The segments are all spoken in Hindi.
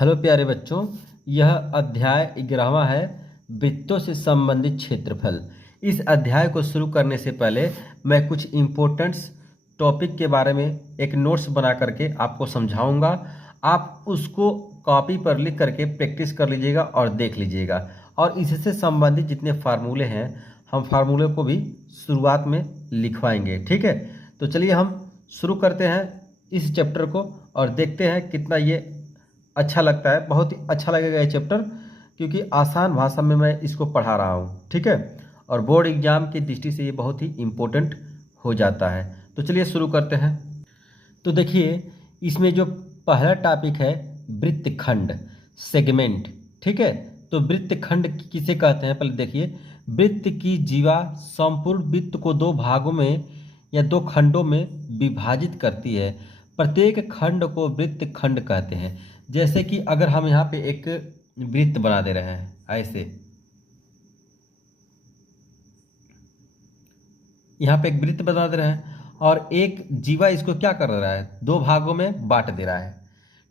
हेलो प्यारे बच्चों, यह अध्याय 11वां है, वृत्तों से संबंधित क्षेत्रफल। इस अध्याय को शुरू करने से पहले मैं कुछ इम्पोर्टेंट्स टॉपिक के बारे में एक नोट्स बना करके आपको समझाऊंगा। आप उसको कॉपी पर लिख करके प्रैक्टिस कर लीजिएगा और देख लीजिएगा। और इससे संबंधित जितने फार्मूले हैं, हम फार्मूले को भी शुरुआत में लिखवाएंगे। ठीक है, तो चलिए हम शुरू करते हैं इस चैप्टर को और देखते हैं कितना ये अच्छा लगता है। बहुत ही अच्छा लगेगा ये चैप्टर, क्योंकि आसान भाषा में मैं इसको पढ़ा रहा हूँ। ठीक है, और बोर्ड एग्जाम की दृष्टि से ये बहुत ही इम्पोर्टेंट हो जाता है। तो चलिए शुरू करते हैं। तो देखिए, इसमें जो पहला टॉपिक है वृत्तखंड, सेगमेंट। ठीक है, तो वृत्तखंड किसे कहते हैं पहले देखिए। वृत्त की जीवा संपूर्ण वृत्त को दो भागों में या दो खंडों में विभाजित करती है। प्रत्येक खंड को वृत्तखंड कहते हैं। जैसे कि अगर हम यहाँ पे एक वृत्त बना दे रहे हैं, ऐसे यहाँ पे एक वृत्त बना दे रहे हैं और एक जीवा इसको क्या कर रहा है, दो भागों में बांट दे रहा है।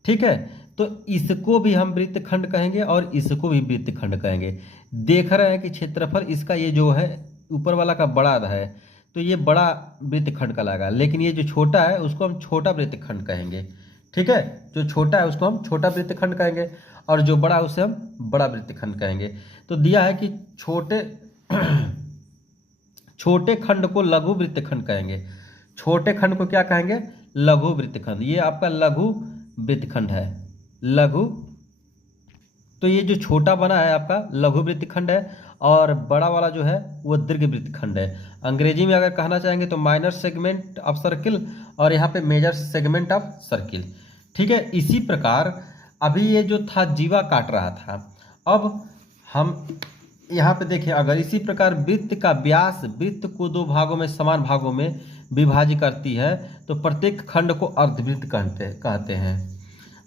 ठीक है, तो इसको भी हम वृत्तखंड कहेंगे और इसको भी वृत्तखंड कहेंगे। देख रहे हैं कि क्षेत्रफल इसका ये जो है ऊपर वाला का बड़ा है, तो ये बड़ा वृत्तखंड कहलाएगा, लेकिन ये जो छोटा है उसको हम छोटा वृत्तखंड कहेंगे। ठीक है, जो छोटा है उसको हम छोटा वृत्तखंड कहेंगे और जो बड़ा है उसे हम बड़ा वृत्तखंड कहेंगे। तो दिया है कि छोटे खंड को लघु वृत्तखंड कहेंगे। छोटे खंड को क्या कहेंगे, लघु वृत्तखंड। ये आपका लघु वृत्तखंड है, लघु। तो ये जो छोटा बना है आपका लघु वृत्तखंड है और बड़ा वाला जो है वो दीर्घ वृत्तखंड है। अंग्रेजी में अगर कहना चाहेंगे तो माइनर सेगमेंट ऑफ सर्किल और यहाँ पे मेजर सेगमेंट ऑफ सर्किल। ठीक है, इसी प्रकार अभी ये जो था जीवा काट रहा था, अब हम यहाँ पे देखें, अगर इसी प्रकार वृत्त का व्यास वृत्त को दो भागों में समान भागों में विभाजित करती है तो प्रत्येक खंड को अर्धवृत्त कहते हैं।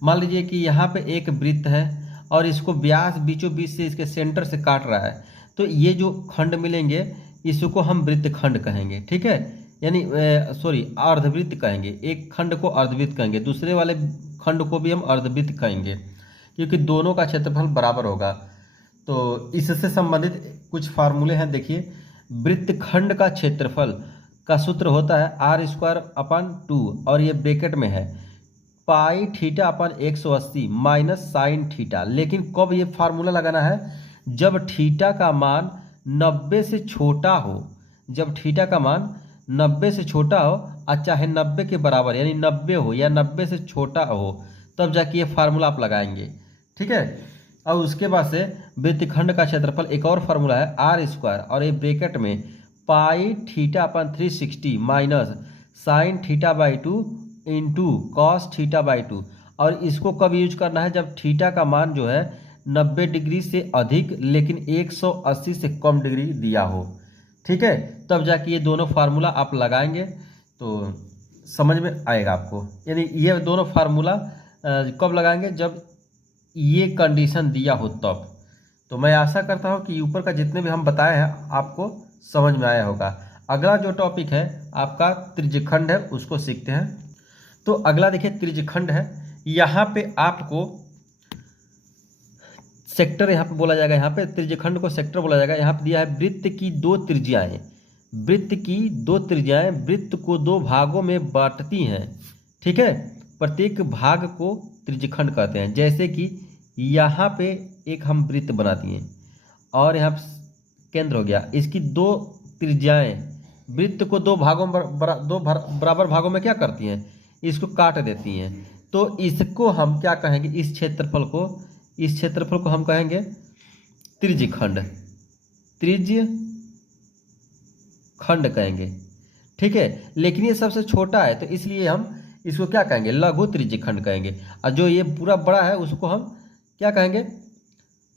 मान लीजिए कि यहाँ पे एक वृत्त है और इसको व्यास बीचों बीच से इसके सेंटर से काट रहा है, तो ये जो खंड मिलेंगे इसको हम वृत्तखंड कहेंगे। ठीक है, यानी अर्धवृत्त कहेंगे। एक खंड को अर्धवृत्त कहेंगे, दूसरे वाले खंड को भी हम अर्धवृत्त कहेंगे, क्योंकि दोनों का क्षेत्रफल बराबर होगा। तो इससे संबंधित कुछ फार्मूले हैं। देखिए, वृत्तखंड का क्षेत्रफल का सूत्र होता है r² / 2 और ये ब्रैकेट में है पाई थीटा अपन 180 माइनस साइन थीटा। लेकिन कब ये फार्मूला लगाना है, जब थीटा का मान 90 से छोटा हो। जब थीटा का मान 90 से छोटा हो और चाहे 90 के बराबर यानी 90 हो या 90 से छोटा हो, तब जाके ये फार्मूला आप लगाएंगे। ठीक है, और उसके बाद से वृत्तखंड का क्षेत्रफल एक और फार्मूला है r² और ये ब्रैकेट में पाई थीटा अपन 360 minus sine theta by 2 into cos theta by 2। और इसको कब यूज करना है, जब थीटा का मान जो है 90 डिग्री से अधिक लेकिन 180 से कम डिग्री दिया हो। ठीक है, तब जाके ये दोनों फार्मूला आप लगाएंगे तो समझ में आएगा आपको। यानी ये दोनों फार्मूला कब लगाएंगे, जब ये कंडीशन दिया हो तब। तो मैं आशा करता हूँ कि ऊपर का जितने भी हम बताए हैं आपको समझ में आया होगा। अगला जो टॉपिक है आपका त्रिज्यखंड है, उसको सीखते हैं। तो अगला देखिए त्रिज्यखंड है। यहाँ पे आपको सेक्टर यहाँ पे बोला जाएगा, यहाँ पे त्रिज्यखंड को सेक्टर बोला जाएगा। यहाँ पे दिया है वृत्त की दो त्रिज्याएं। वृत्त की दो त्रिज्याएं वृत्त को दो भागों में बांटती हैं। ठीक है, प्रत्येक भाग को त्रिज्यखंड कहते हैं। जैसे कि यहाँ पे एक हम वृत्त बना दिए और यहाँ केंद्र हो गया, इसकी दो त्रिज्याएं वृत्त को दो भागों बराबर भागों में क्या करती हैं, इसको काट देती हैं। तो इसको हम क्या कहेंगे, इस क्षेत्रफल को हम कहेंगे त्रिज्यखंड, त्रिज्यखंड कहेंगे। ठीक है, लेकिन ये सबसे छोटा है तो इसलिए हम इसको क्या कहेंगे, लघु त्रिज्यखंड कहेंगे। और जो ये पूरा बड़ा है उसको हम क्या कहेंगे,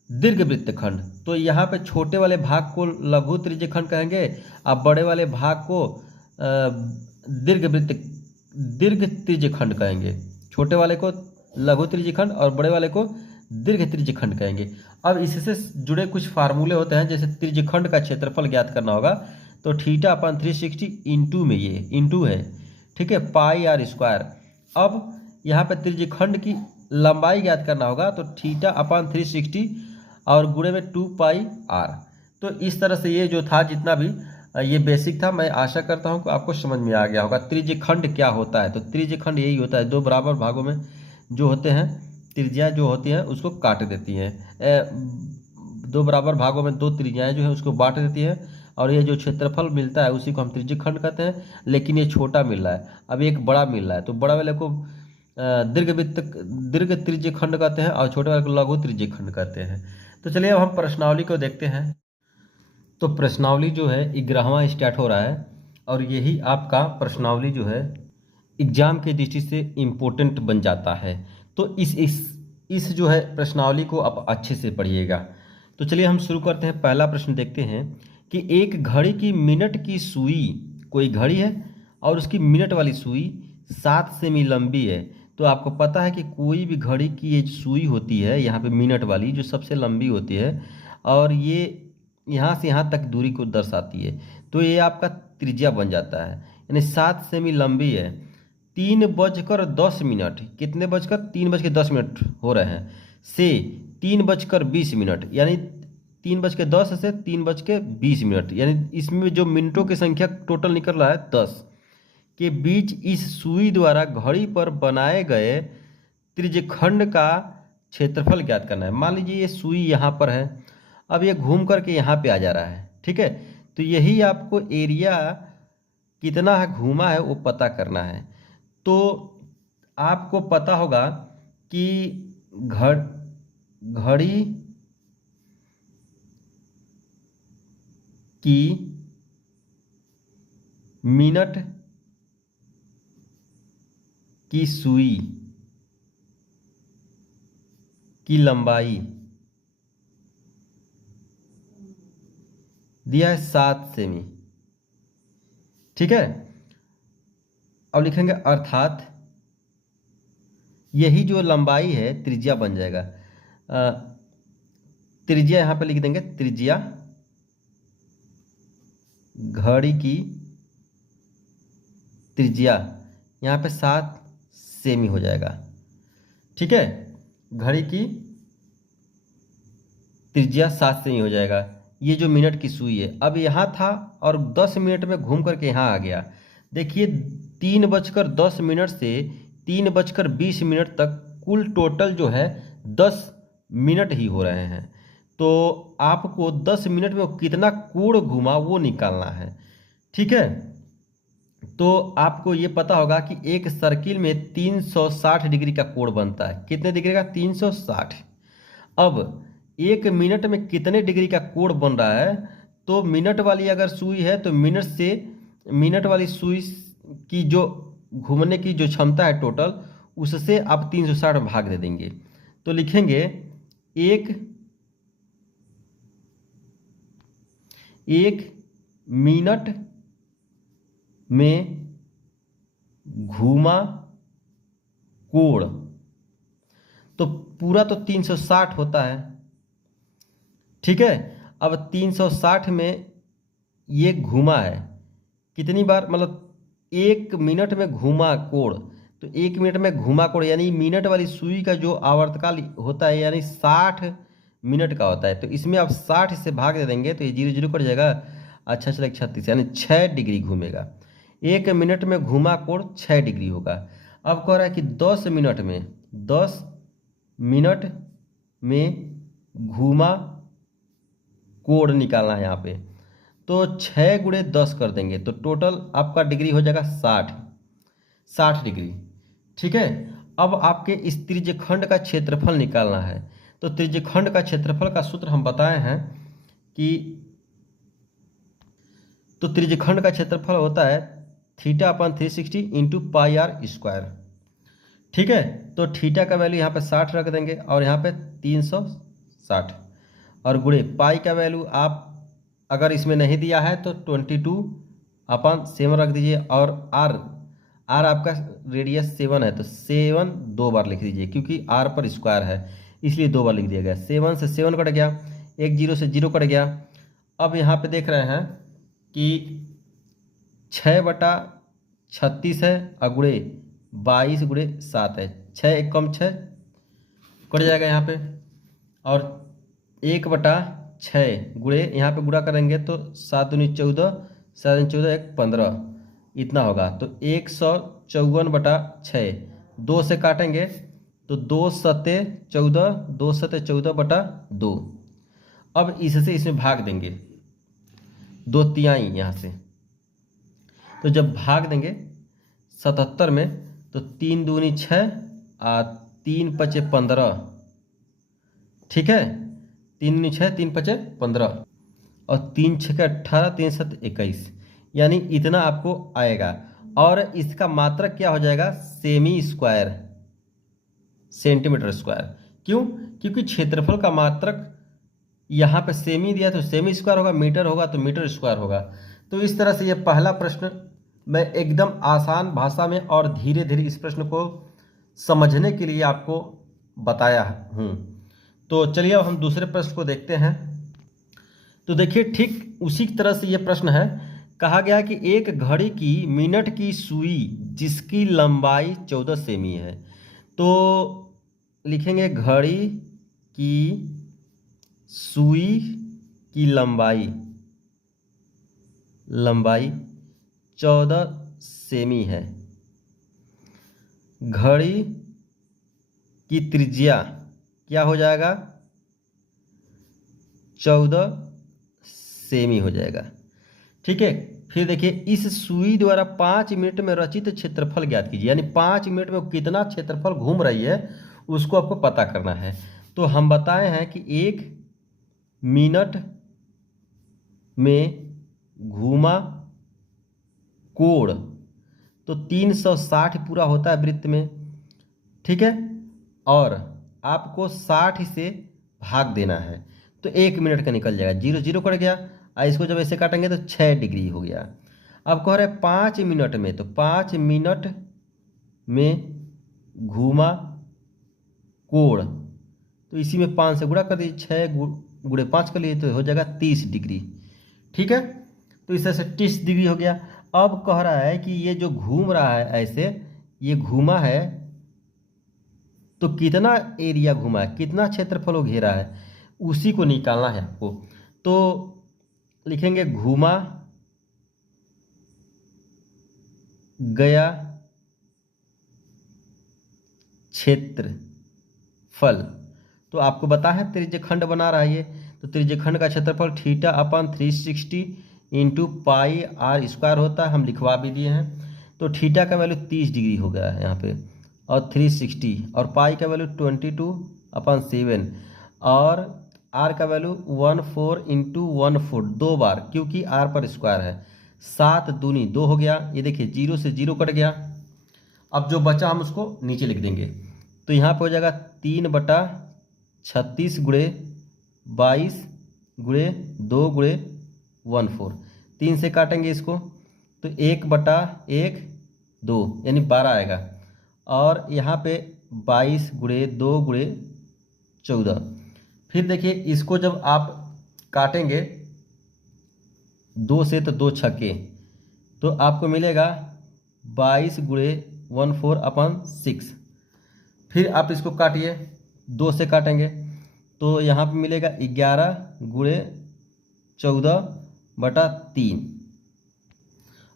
दीर्घ वृत्तखंड। तो यहाँ पे छोटे वाले भाग को लघु त्रिज्यखंड कहेंगे और बड़े वाले भाग को दीर्घ त्रिज्यखंड कहेंगे। छोटे वाले को लघु त्रिज्यखंड और बड़े वाले को दीर्घ त्रिज्यखंड कहेंगे। अब इससे जुड़े कुछ फार्मूले होते हैं, जैसे त्रिज्यखंड का क्षेत्रफल ज्ञात करना होगा तो थीटा अपन 360 इंटू में ये इंटू है। ठीक है, पाई r²। अब यहाँ पे त्रिज्यखंड की लंबाई ज्ञात करना होगा तो थीटा अपान 360 और गुणे में 2πr। तो इस तरह से ये जो था जितना भी ये बेसिक था, मैं आशा करता हूँ कि आपको समझ में आ गया होगा। त्रिज्यखंड क्या होता है? तो त्रिज्यखंड यही होता है, दो बराबर भागों में जो होते हैं त्रिज्या जो होती हैं उसको काट देती हैं। दो बराबर भागों में दो त्रिज्याएं जो है उसको बांट देती है, और ये जो क्षेत्रफल मिलता है उसी को हम त्रिज्यखंड कहते हैं। लेकिन ये छोटा मिल रहा है, अब एक बड़ा मिल रहा है, तो बड़ा वाले को दीर्घ त्रिज्यखंड कहते हैं और छोटे वाले को लघु त्रिज्यखंड कहते हैं। तो चलिए अब हम प्रश्नावली को देखते हैं। तो प्रश्नावली जो है 11वां स्टार्ट हो रहा है, और यही आपका प्रश्नावली जो है एग्जाम की दृष्टि से इम्पोर्टेंट बन जाता है। तो इस जो है प्रश्नावली को आप अच्छे से पढ़िएगा। तो चलिए हम शुरू करते हैं। पहला प्रश्न देखते हैं कि एक घड़ी की मिनट की सुई, कोई घड़ी है और उसकी मिनट वाली सुई 7 सेमी लंबी है। तो आपको पता है कि कोई भी घड़ी की ये सुई होती है यहाँ पे मिनट वाली जो सबसे लंबी होती है, और ये यहाँ से यहाँ तक दूरी को दर्शाती है। तो ये आपका त्रिज्या बन जाता है, यानी 7 सेमी लंबी है। 3:10 कितने बजकर 3:10 हो रहे हैं से 3:20, यानी 3:10 से 3:20, यानी इसमें जो मिनटों की संख्या टोटल निकल रहा है 10 के बीच इस सुई द्वारा घड़ी पर बनाए गए त्रिज्यखंड का क्षेत्रफल ज्ञात करना है। मान लीजिए ये सुई यहाँ पर है, अब ये घूम करके यहाँ पे आ जा रहा है, ठीक है। तो यही आपको एरिया कितना है घूमा है वो पता करना है। तो आपको पता होगा कि घड़ी की मिनट की सुई की लंबाई दिया है 7 सेमी, ठीक है। अब लिखेंगे अर्थात यही जो लंबाई है त्रिज्या बन जाएगा। त्रिज्या यहाँ पे लिख देंगे, त्रिज्या घड़ी की त्रिज्या यहाँ पे 7 सेमी हो जाएगा, ठीक है। घड़ी की त्रिज्या 7 सेमी हो जाएगा। ये जो मिनट की सुई है अब यहाँ था और 10 मिनट में घूम करके यहाँ आ गया। देखिए 3:10 से 3:20 तक कुल टोटल जो है 10 मिनट ही हो रहे हैं। तो आपको 10 मिनट में वो कितना कोण घूमा वो निकालना है, ठीक है। तो आपको ये पता होगा कि एक सर्किल में 360 डिग्री का कोण बनता है। कितने डिग्री का? 360। अब एक मिनट में कितने डिग्री का कोण बन रहा है? तो मिनट वाली अगर सुई है तो मिनट वाली सुई की जो घूमने की जो क्षमता है टोटल, उससे आप 360 भाग दे देंगे। तो लिखेंगे एक मिनट में घूमा कोण, तो पूरा तो 360 होता है, ठीक है। अब 360 में ये घूमा है कितनी बार, मतलब एक मिनट में घूमा कोण। तो एक मिनट में घूमा कोण यानी मिनट वाली सुई का जो आवर्तकाल होता है यानी 60 मिनट का होता है। तो इसमें आप 60 से भाग दे देंगे तो ये 0 0 कट जाएगा। अच्छा चलिए 36 यानी 6 डिग्री घूमेगा। एक मिनट में घूमा कोण 6 डिग्री होगा। अब कह रहा है कि 10 मिनट में घूमा कोण निकालना है यहाँ पे। तो 6 गुणे 10 कर देंगे तो टोटल आपका डिग्री हो जाएगा 60 डिग्री, ठीक है। अब आपके इस त्रिज्यखंड का क्षेत्रफल निकालना है। तो त्रिज्यखंड का क्षेत्रफल का सूत्र हम बताए हैं कि तो त्रिज्यखंड का क्षेत्रफल होता है θ/360 इंटू πr², ठीक है। तो थीटा का वैल्यू यहाँ पे 60 रख देंगे और यहाँ पे 360 और गुणे पाई का वैल्यू आप अगर इसमें नहीं दिया है तो 22/7 रख दीजिए। और आर आपका रेडियस 7 है तो 7 2 बार लिख दीजिए, क्योंकि आर पर स्क्वायर है इसलिए 2 बार लिख दिया गया। 7 से 7 कट गया, एक 0 से 0 कट गया। अब यहाँ पे देख रहे हैं कि 6/36 है और गुणे 22 गुणे 7 है। 6 1 कम 6 कट जाएगा यहाँ पे, और 1/6 गुणे यहाँ पे गुणा करेंगे तो 7 दूनी 14, 7 दूनी 14, 1 15 इतना होगा। तो 154/6, 2 से काटेंगे तो 2 सत्ते 14, 2 सत्ते 14/2। अब इससे इसमें भाग देंगे 2 तिहाई यहाँ से, तो जब भाग देंगे 77 में तो 3 दूनी 6 और 3 पचे 15, ठीक है, 3 दूनी 6, 3 पचे 15 और 3 छः 18, 3 7 21, यानी इतना आपको आएगा। और इसका मात्रक क्या हो जाएगा, सेमी स्क्वायर, सेंटीमीटर स्क्वायर। क्यों? क्योंकि क्षेत्रफल का मात्रक यहाँ पे सेमी दिया तो सेमी स्क्वायर होगा, मीटर होगा तो मीटर स्क्वायर होगा। तो इस तरह से ये पहला प्रश्न मैं एकदम आसान भाषा में और धीरे धीरे इस प्रश्न को समझने के लिए आपको बताया हूँ। तो चलिए अब हम दूसरे प्रश्न को देखते हैं। तो देखिए ठीक उसी तरह से ये प्रश्न है। कहा गया कि एक घड़ी की मिनट की सुई जिसकी लंबाई 14 सेमी है। तो लिखेंगे घड़ी की सुई की लंबाई 14 सेमी है। घड़ी की त्रिज्या क्या हो जाएगा, 14 सेमी हो जाएगा। ठीक है, फिर देखिए इस सुई द्वारा 5 मिनट में रचित क्षेत्रफल ज्ञात कीजिए, यानी 5 मिनट में कितना क्षेत्रफल घूम रही है उसको आपको पता करना है। तो हम बताए हैं कि 1 मिनट में घूमा कोण तो 360 पूरा होता है वृत्त में, ठीक है, और आपको 60 से भाग देना है तो 1 मिनट का निकल जाएगा, 0 0 कट गया। इसको जब ऐसे काटेंगे तो 6 डिग्री हो गया। अब कह रहे 5 मिनट में, तो 5 मिनट में घूमा कोण तो इसी में 5 से गुणा कर दीजिए, 6 गुणे 5 कर लिए तो हो जाएगा 30 डिग्री। ठीक है, तो इस तरह से 30 डिग्री हो गया। अब कह रहा है कि ये जो घूम रहा है ऐसे, ये घूमा है तो कितना एरिया घूमा है, कितना क्षेत्रफल वो घेरा है, उसी को निकालना है आपको। तो लिखेंगे घूमा गया क्षेत्रफल। तो आपको पता है त्रिज्यखंड बना रहा है ये, तो त्रिज्यखंड का क्षेत्रफल θ/360 इंटू पाई r स्क्वायर होता है, हम लिखवा भी दिए हैं। तो थीटा का वैल्यू 30 डिग्री हो गया है यहाँ पे, और 360, और पाई का वैल्यू 22/7, और r का वैल्यू 14 इंटू 14 2 बार, क्योंकि r पर स्क्वायर है। 7 दूनी 2 हो गया, ये देखिए 0 से 0 कट गया। अब जो बचा हम उसको नीचे लिख देंगे, तो यहाँ पे हो जाएगा 3/36 गुणे 22 गुणे 2 गुणे 14, 3 से काटेंगे इसको तो 1/1 2 यानी 12 आएगा, और यहाँ पे 22 गुणे 2 गुणे 14। फिर देखिए इसको जब आप काटेंगे 2 से तो 2 छक्के, तो आपको मिलेगा 22 गुणे 14/6। फिर आप इसको काटिए, 2 से काटेंगे तो यहाँ पे मिलेगा 11 गुणे 14/3।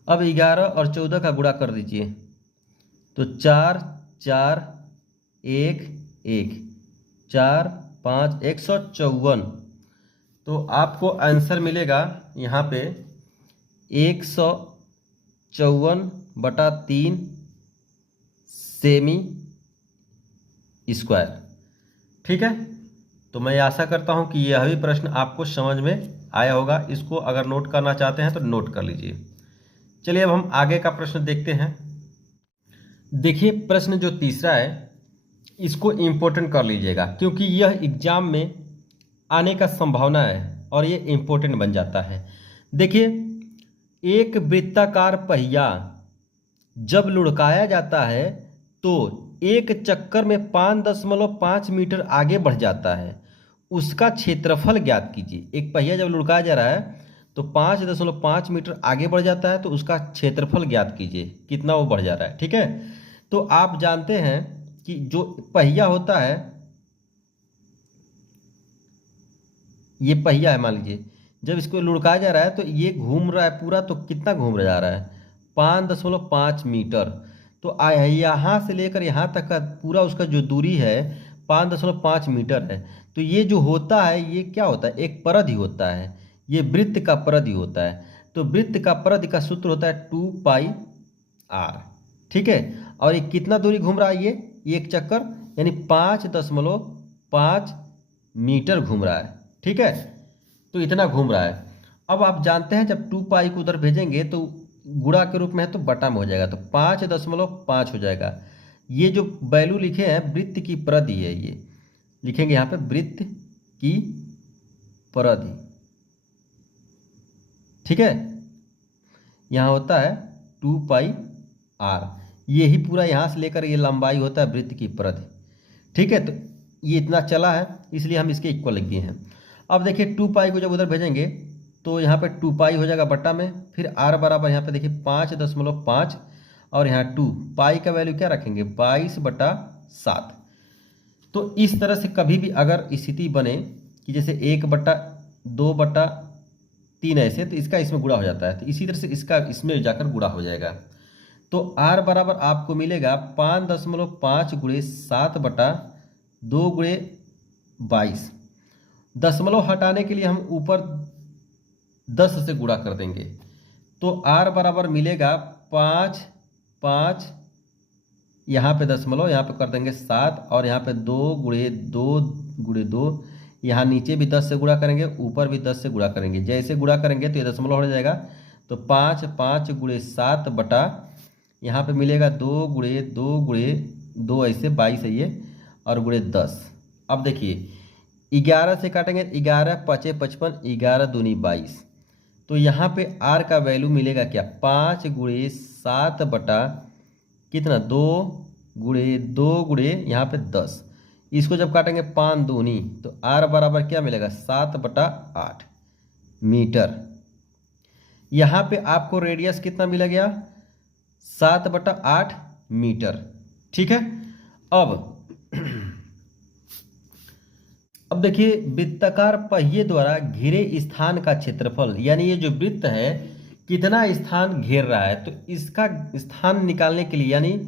अब 11 और 14 का गुणा कर दीजिए तो 4 4 1 1 4 5 154। तो आपको आंसर मिलेगा यहाँ पे 154/3 सेमी स्क्वायर। ठीक है, तो मैं आशा करता हूँ कि यह भी प्रश्न आपको समझ में आया होगा। इसको अगर नोट करना चाहते हैं तो नोट कर लीजिए। चलिए अब हम आगे का प्रश्न देखते हैं। देखिए प्रश्न जो तीसरा है इसको इम्पोर्टेंट कर लीजिएगा, क्योंकि यह एग्जाम में आने का संभावना है और ये इम्पोर्टेंट बन जाता है। देखिए एक वृत्ताकार पहिया जब लुढ़काया जाता है तो एक चक्कर में 5.5 मीटर आगे बढ़ जाता है, उसका क्षेत्रफल ज्ञात कीजिए। एक पहिया जब लुढ़काया जा रहा है तो 5.5 मीटर आगे बढ़ जाता है, तो उसका क्षेत्रफल ज्ञात कीजिए कितना वो बढ़ जा रहा है। ठीक है, तो आप जानते हैं कि जो पहिया होता है ये पहिया है मान लीजिए, जब इसको लुढ़काया जा रहा है तो ये घूम रहा है पूरा, तो कितना घूम जा रहा है 5.5 मीटर। तो यहाँ से लेकर यहाँ तक का पूरा उसका जो दूरी है 5.5 मीटर है। तो ये जो होता है ये क्या होता है, एक परिधि होता है, ये वृत्त का परिधि होता है। तो वृत्त का परिधि का सूत्र होता है 2πr। ठीक है, और ये कितना दूरी घूम रहा है, ये एक चक्कर यानी 5.5 मीटर घूम रहा है। ठीक है, तो इतना घूम रहा है। अब आप जानते हैं जब 2π को उधर भेजेंगे तो गुणा के रूप में है तो बटा में हो जाएगा, तो 5.5 हो जाएगा। ये जो वैल्यू लिखे हैं वृत्त की परिधि है, ये लिखेंगे यहाँ पे वृत्त की परिधि। ठीक है, यहाँ होता है 2πr, ये ही पूरा यहाँ से लेकर ये लंबाई होता है वृत्त की परिधि। ठीक है, तो ये इतना चला है इसलिए हम इसके इक्वल लिख दिए हैं। अब देखिए 2π को जब उधर भेजेंगे तो यहाँ पे 2π हो जाएगा बट्टा में, फिर r बराबर यहाँ पे देखिए 5.5 और यहाँ 2 पाई का वैल्यू क्या रखेंगे 22/7। तो इस तरह से कभी भी अगर स्थिति बने कि जैसे 1/2/3 ऐसे, तो इसका इसमें गुणा हो जाता है, तो इसी तरह से इसका इसमें जाकर गुणा हो जाएगा। तो r बराबर आपको मिलेगा 5.5 × 7/2 × 22। दशमलव हटाने के लिए हम ऊपर 10 से गुणा कर देंगे, तो r बराबर मिलेगा 5 यहाँ पे दशमलव, यहाँ पे कर देंगे 7 और यहाँ पे 2 × 2 यहाँ नीचे भी 10 से गुणा करेंगे, ऊपर भी 10 से गुणा करेंगे। जैसे गुणा करेंगे तो ये दशमलव हो जाएगा, तो 5 × 7 बटा यहाँ पे मिलेगा 2 × 2 ऐसे 22 है ये, और × 10। अब देखिए 11 से काटेंगे, 11 × 5 = 55, 11 दूनी 22। तो यहाँ पे r का वैल्यू मिलेगा क्या 5 × 7 बटा कितना 2 × 2 × यहाँ पे 10। इसको जब काटेंगे 5 दूनी, तो r बराबर क्या मिलेगा 7/8 मीटर। यहाँ पे आपको रेडियस कितना मिला गया 7/8 मीटर। ठीक है, अब देखिए वृत्ताकार पहिए द्वारा घिरे स्थान का क्षेत्रफल, यानी ये जो वृत्त है कितना स्थान घेर रहा है, तो इसका स्थान निकालने के लिए यानी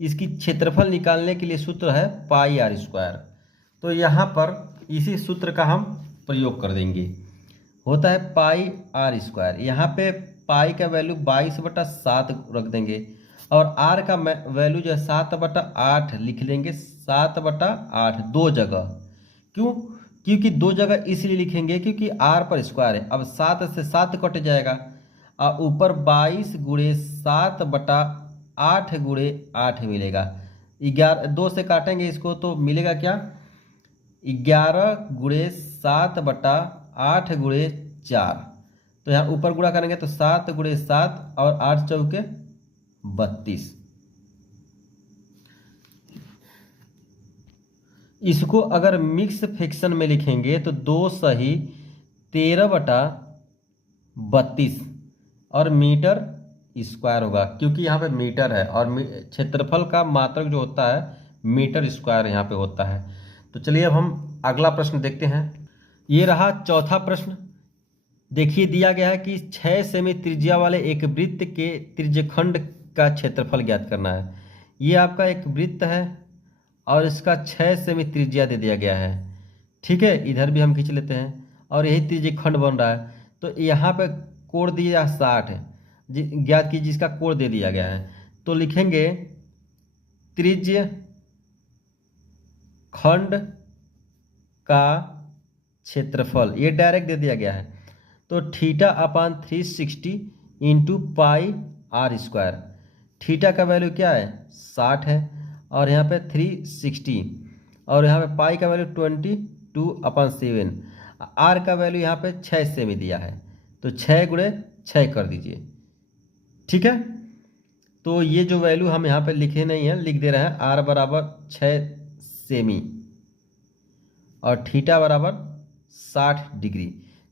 इसकी क्षेत्रफल निकालने के लिए सूत्र है πr²। तो यहाँ पर इसी सूत्र का हम प्रयोग कर देंगे, होता है πr²। यहाँ पे पाई का वैल्यू 22/7 रख देंगे और r का वैल्यू जो है 7/8 लिख लेंगे, 7/8 दो जगह। क्यों, क्योंकि दो जगह इसलिए लिखेंगे क्योंकि r पर स्क्वायर है। अब 7 से 7 कट जाएगा और ऊपर 22 × 7/8 × 8 मिलेगा। 2 से काटेंगे इसको तो मिलेगा क्या 11 × 7/8 × 4। तो यहाँ ऊपर गुणा करेंगे तो 7 × 7 और 8 चौके 32। इसको अगर मिक्स फ्रैक्शन में लिखेंगे तो 2 सही 13/32 और मीटर स्क्वायर होगा, क्योंकि यहाँ पे मीटर है और क्षेत्रफल का मात्रक जो होता है मीटर स्क्वायर यहाँ पे होता है। तो चलिए अब हम अगला प्रश्न देखते हैं। ये रहा चौथा प्रश्न। देखिए दिया गया है कि 6 सेमी त्रिज्या वाले एक वृत्त के त्रिज्यखंड का क्षेत्रफल ज्ञात करना है। ये आपका एक वृत्त है और इसका 6 सेमी त्रिज्या दे दिया गया है। ठीक है, इधर भी हम खींच लेते हैं और यही त्रिज्यखंड बन रहा है। तो यहाँ पे कोण दिया 60 है, ज्ञात कीजिए जिसका कोण दे दिया गया है। तो लिखेंगे त्रिज्यखंड का क्षेत्रफल, ये डायरेक्ट दे दिया गया है। तो θ/360 × πr²। थीटा का वैल्यू क्या है 60 है और यहाँ पे 360 और यहाँ पे पाई का वैल्यू 22/7। आर का वैल्यू यहाँ पे 6 सेमी दिया है, तो 6 × 6 कर दीजिए। ठीक है, तो ये जो वैल्यू हम यहाँ पे लिखे नहीं है, लिख दे रहे हैं r बराबर 6 सेमी और थीटा बराबर 60 डिग्री।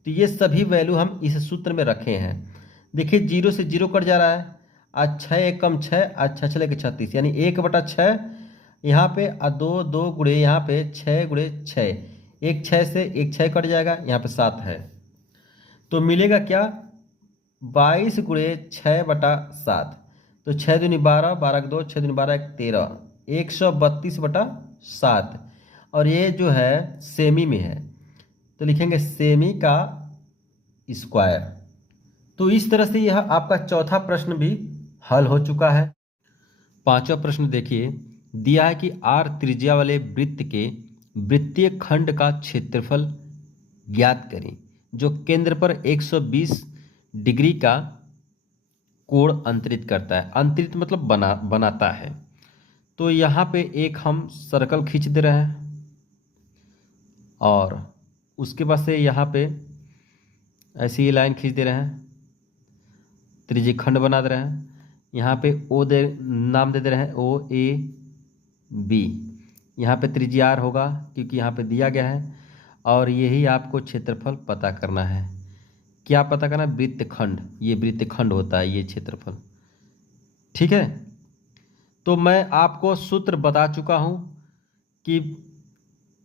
तो ये सभी वैल्यू हम इस सूत्र में रखे हैं। देखिए 0 से 0 कट जा रहा है, आज 6 × 6 आज 6 × 36 यानी 1/6 यहाँ पे 2 × यहाँ पे 6 × 6 एक 6 से एक 6 कट जाएगा, यहाँ पे 7 है, तो मिलेगा क्या 22 गुणे 6/7। तो 6 दूनी 12, 12 के 2, 6 दूनी 12, 13, 132/7। और ये जो है सेमी में है, तो लिखेंगे सेमी का स्क्वायर। तो इस तरह से यह आपका चौथा प्रश्न भी हल हो चुका है। पांचवा प्रश्न देखिए, दिया है कि आर त्रिज्या वाले वृत्त के वृत्तीय खंड का क्षेत्रफल ज्ञात करें जो केंद्र पर 120 डिग्री का कोण अंतरित करता है। अंतरित मतलब बनाता है। तो यहाँ पे एक हम सर्कल खींच दे रहे हैं और उसके बाद से यहाँ पे ऐसी ये लाइन खींच दे रहे हैं, त्रिज्यीय खंड बना दे रहे हैं। यहाँ पे ओ नाम दे रहे हैं OAB। यहाँ पे त्रिज्या आर होगा क्योंकि यहाँ पे दिया गया है। और यही आपको क्षेत्रफल पता करना है। क्या पता करना? वृत्तखंड। ये वृत्तखंड होता है ये क्षेत्रफल। ठीक है, तो मैं आपको सूत्र बता चुका हूँ कि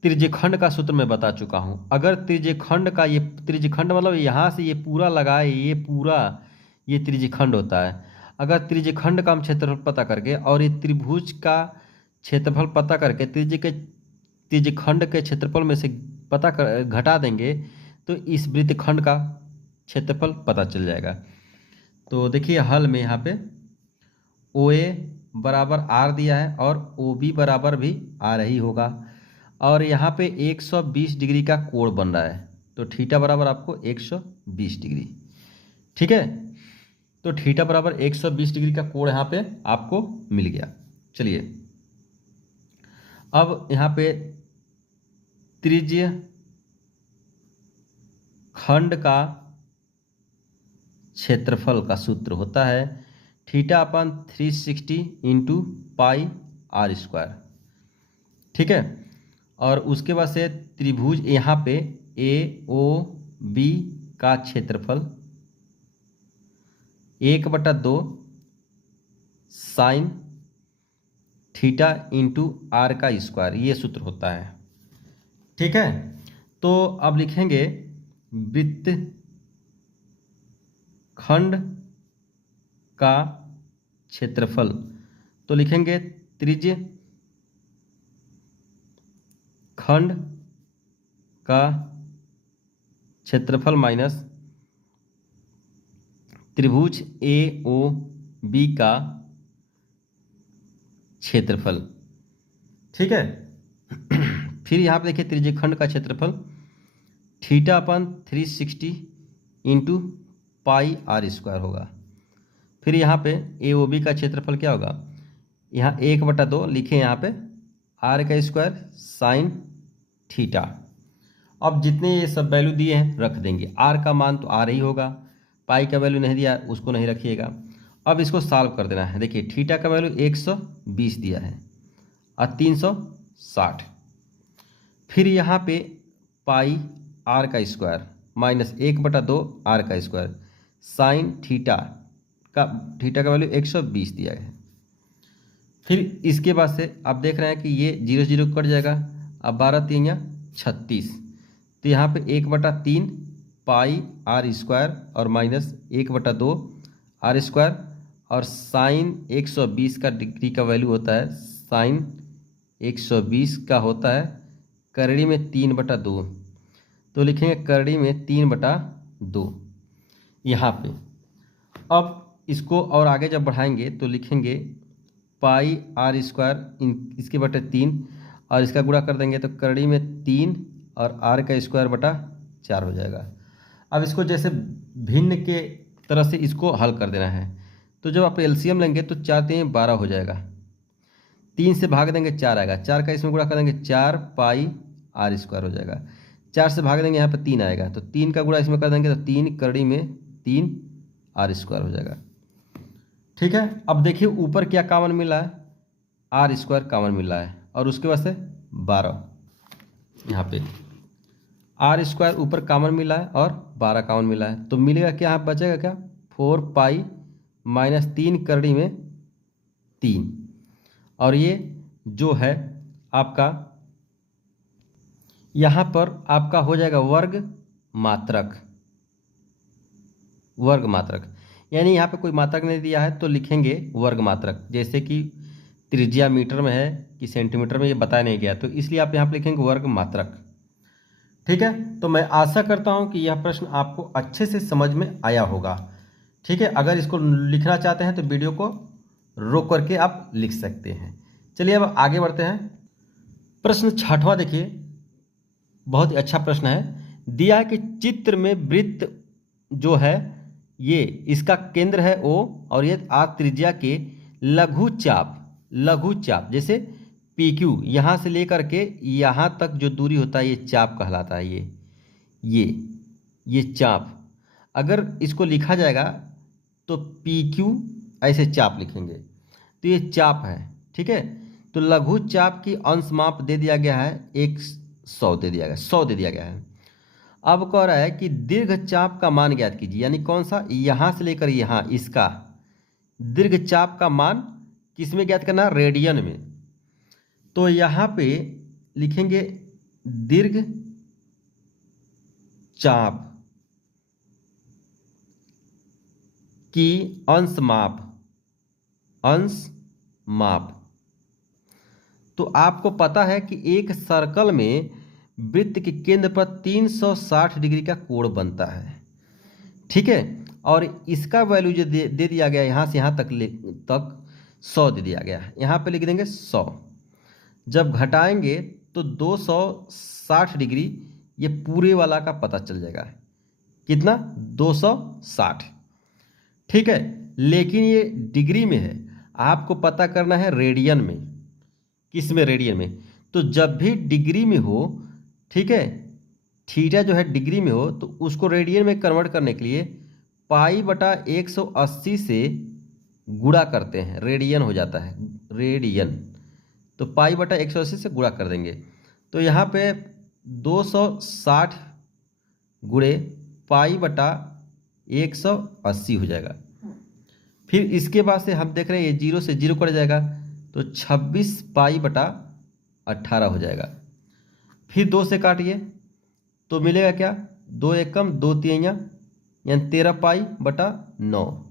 त्रिज्यखंड का सूत्र मैं बता चुका हूँ। अगर त्रिज्यखंड का ये त्रिज्यखंड मतलब यहाँ से ये पूरा लगाए, ये पूरा ये त्रिज्यखंड होता है। अगर त्रिज्यखंड का हम क्षेत्रफल पता करके और ये त्रिभुज का क्षेत्रफल पता करके त्रिज्यखंड के क्षेत्रफल में से घटा देंगे तो इस वृत्तखंड का क्षेत्रफल पता चल जाएगा। तो देखिए हल में यहाँ पे OA बराबर R दिया है और OB बराबर भी R ही होगा। और यहाँ पे 120 डिग्री का कोण बन रहा है, तो थीटा बराबर आपको 120 डिग्री। ठीक है, तो थीटा बराबर 120 डिग्री का कोण यहाँ पे आपको मिल गया। चलिए अब यहाँ पे त्रिज्य खंड का क्षेत्रफल का सूत्र होता है θ/360 इंटू पाई आर स्क्वायर। ठीक है, और उसके बाद से त्रिभुज यहाँ पे AOB का क्षेत्रफल 1/2 साइन थीटा इंटू आर का स्क्वायर, ये सूत्र होता है। ठीक है, तो अब लिखेंगे वृत्त खंड का क्षेत्रफल। तो लिखेंगे त्रिज्य खंड का क्षेत्रफल माइनस त्रिभुज AOB का क्षेत्रफल। ठीक है, फिर यहाँ पे देखिए त्रिज्यखंड का क्षेत्रफल θ/360 इंटू पाई आर स्क्वायर होगा। फिर यहाँ पे AOB का क्षेत्रफल क्या होगा? यहाँ 1/2 लिखे, यहाँ पे आर का स्क्वायर साइन थीटा। अब जितने ये सब वैल्यू दिए हैं रख देंगे। आर का मान तो आर ही होगा, पाई का वैल्यू नहीं दिया उसको नहीं रखिएगा। अब इसको सॉल्व कर देना है। देखिए थीटा का वैल्यू 120 दिया है और 360। फिर यहाँ पे पाई आर का स्क्वायर माइनस 1/2 आर का स्क्वायर साइन थीटा का वैल्यू 120 दिया है। फिर इसके बाद से आप देख रहे हैं कि ये 0 0 कट जाएगा। अब 12 3 या 36, तो यहाँ पे 1/3 पाई आर स्क्वायर और माइनस 1/2 आर स्क्वायर और साइन 120 का डिग्री का वैल्यू होता है साइन 120 का होता है करड़ी में 3/2। तो लिखेंगे करड़ी में 3/2 यहाँ पे। अब इसको और आगे जब बढ़ाएंगे तो लिखेंगे पाई आर स्क्वायर इसके बटे 3 और इसका गुणा कर देंगे तो करड़ी में 3 और आर का स्क्वायर बटा 4 हो जाएगा। अब इसको जैसे भिन्न के तरह से इसको हल कर देना है। तो जब आप एलसीएम लेंगे तो 4 3 12 हो जाएगा। 3 से भाग देंगे 4 आएगा, 4 का इसमें गुणा कर देंगे 4 पाई आर स्क्वायर हो जाएगा। 4 से भाग देंगे यहाँ पे 3 आएगा, तो 3 का गुणा इसमें कर देंगे तो 3 करड़ी में 3 आर स्क्वायर हो जाएगा। ठीक है, अब देखिए ऊपर क्या कॉमन मिला है? आर स्क्वायर कॉमन मिला है और उसके बाद से 12 यहाँ पे आर स्क्वायर ऊपर कॉमन मिला है और 12 कॉमन मिला है। तो मिलेगा क्या? यहाँ बचेगा क्या? 4 पाई माइनस 3 करड़ी में 3 और ये जो है आपका यहाँ पर आपका हो जाएगा वर्ग मात्रक। वर्ग मात्रक यानी यहाँ पे कोई मात्रक नहीं दिया है तो लिखेंगे वर्ग मात्रक। जैसे कि त्रिज्या मीटर में है कि सेंटीमीटर में, ये बताया नहीं गया, तो इसलिए आप यहाँ पे लिखेंगे वर्ग मात्रक। ठीक है, तो मैं आशा करता हूँ कि यह प्रश्न आपको अच्छे से समझ में आया होगा। ठीक है, अगर इसको लिखना चाहते हैं तो वीडियो को रोक करके आप लिख सकते हैं। चलिए अब आगे बढ़ते हैं। प्रश्न 6वां देखिए, बहुत ही अच्छा प्रश्न है। दिया है कि चित्र में वृत्त जो है ये इसका केंद्र है O और ये आर त्रिज्या के लघु चाप जैसे PQ यहाँ से लेकर के यहाँ तक जो दूरी होता है ये चाप कहलाता है। ये चाप, अगर इसको लिखा जाएगा तो PQ ऐसे चाप लिखेंगे, तो ये चाप है। ठीक है, तो लघु चाप की अंश माप दे दिया गया है 100 दे दिया गया है। अब कह रहा है कि दीर्घ चाप का मान ज्ञात कीजिए, यानी कौन सा, यहाँ से लेकर यहाँ, इसका दीर्घ चाप का मान किस में ज्ञात करना, रेडियन में। तो यहाँ पे लिखेंगे दीर्घ चाप की अंश माप। तो आपको पता है कि एक सर्कल में वृत्त के केंद्र पर 360 डिग्री का कोण बनता है। ठीक है, और इसका वैल्यू जो दे दिया गया है यहाँ से यहाँ तक 100 दे दिया गया है। यहाँ पे लिख देंगे 100। जब घटाएंगे तो 260 डिग्री ये पूरे वाला का पता चल जाएगा। कितना, 260। ठीक है, लेकिन ये डिग्री में है, आपको पता करना है रेडियन में। किस में, रेडियन में। तो जब भी डिग्री में हो, ठीक है, थीटा जो है डिग्री में हो, तो उसको रेडियन में कन्वर्ट करने के लिए π/180 से गुणा करते हैं, रेडियन हो जाता है रेडियन। तो π/180 से गुणा कर देंगे, तो यहाँ पे 260 गुणे π/180 हो जाएगा। फिर इसके बाद से हम देख रहे हैं ये 0 से 0 कट जाएगा, तो 26 π/18 हो जाएगा। फिर 2 से काटिए तो मिलेगा क्या, 2 एकम 2 तिहाइयाँ, यानी 13 π/9,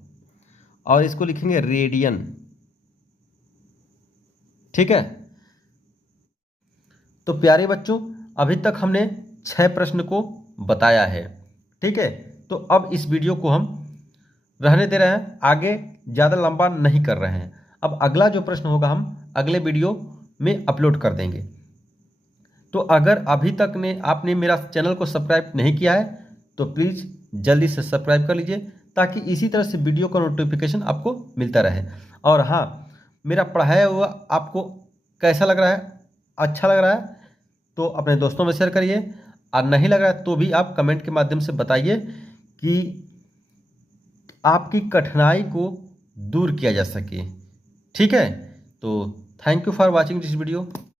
और इसको लिखेंगे रेडियन। ठीक है, तो प्यारे बच्चों अभी तक हमने 6 प्रश्न को बताया है। ठीक है, तो अब इस वीडियो को हम रहने दे रहे हैं, आगे ज़्यादा लंबा नहीं कर रहे हैं। अब अगला जो प्रश्न होगा हम अगले वीडियो में अपलोड कर देंगे। तो अगर अभी तक आपने मेरा चैनल को सब्सक्राइब नहीं किया है तो प्लीज़ जल्दी से सब्सक्राइब कर लीजिए, ताकि इसी तरह से वीडियो का नोटिफिकेशन आपको मिलता रहे। और हाँ, मेरा पढ़ाया हुआ आपको कैसा लग रहा है, अच्छा लग रहा है तो अपने दोस्तों में शेयर करिए, और नहीं लग रहा है तो भी आप कमेंट के माध्यम से बताइए कि आपकी कठिनाई को दूर किया जा सके। ठीक है, तो thank you for watching this video.